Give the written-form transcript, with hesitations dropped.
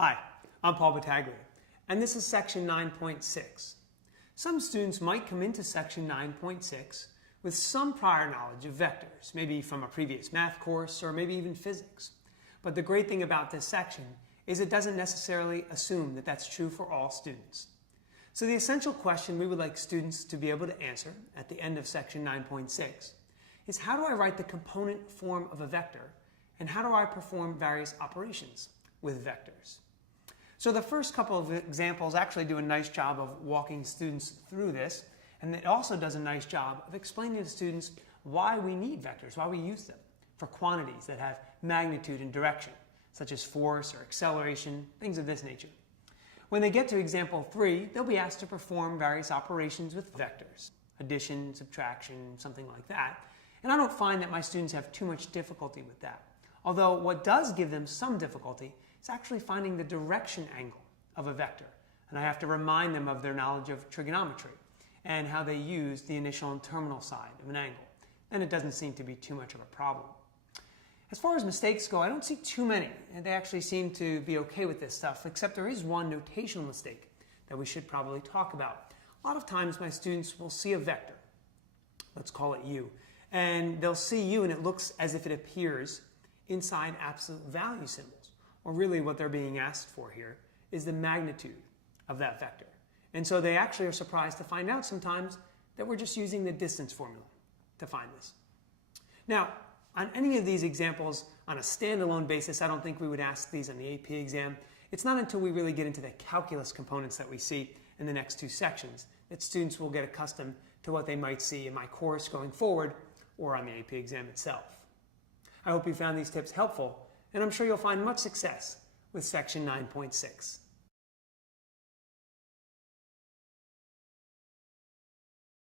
Hi, I'm Paul Battaglia, and this is section 9.6. Some students might come into section 9.6 with some prior knowledge of vectors, maybe from a previous math course or maybe even physics. But the great thing about this section is it doesn't necessarily assume that that's true for all students. So the essential question we would like students to be able to answer at the end of section 9.6 is, how do I write the component form of a vector, and how do I perform various operations with vectors? So the first couple of examples actually do a nice job of walking students through this, and it also does a nice job of explaining to students why we need vectors, why we use them for quantities that have magnitude and direction, such as force or acceleration, things of this nature. When they get to example 3, they'll be asked to perform various operations with vectors, addition, subtraction, something like that. And I don't find that my students have too much difficulty with that. Although what does give them some difficulty is actually finding the direction angle of a vector. And I have to remind them of their knowledge of trigonometry and how they use the initial and terminal side of an angle. And it doesn't seem to be too much of a problem. As far as mistakes go, I don't see too many. And they actually seem to be okay with this stuff, except there is one notational mistake that we should probably talk about. A lot of times my students will see a vector, let's call it u, and they'll see u and it looks as if it appears inside absolute value symbols. Or really what they're being asked for here is the magnitude of that vector. And so they actually are surprised to find out sometimes that we're just using the distance formula to find this. Now, on any of these examples, on a standalone basis, I don't think we would ask these on the AP exam. It's not until we really get into the calculus components that we see in the next two sections that students will get accustomed to what they might see in my course going forward or on the AP exam itself. I hope you found these tips helpful, and I'm sure you'll find much success with section 9.6.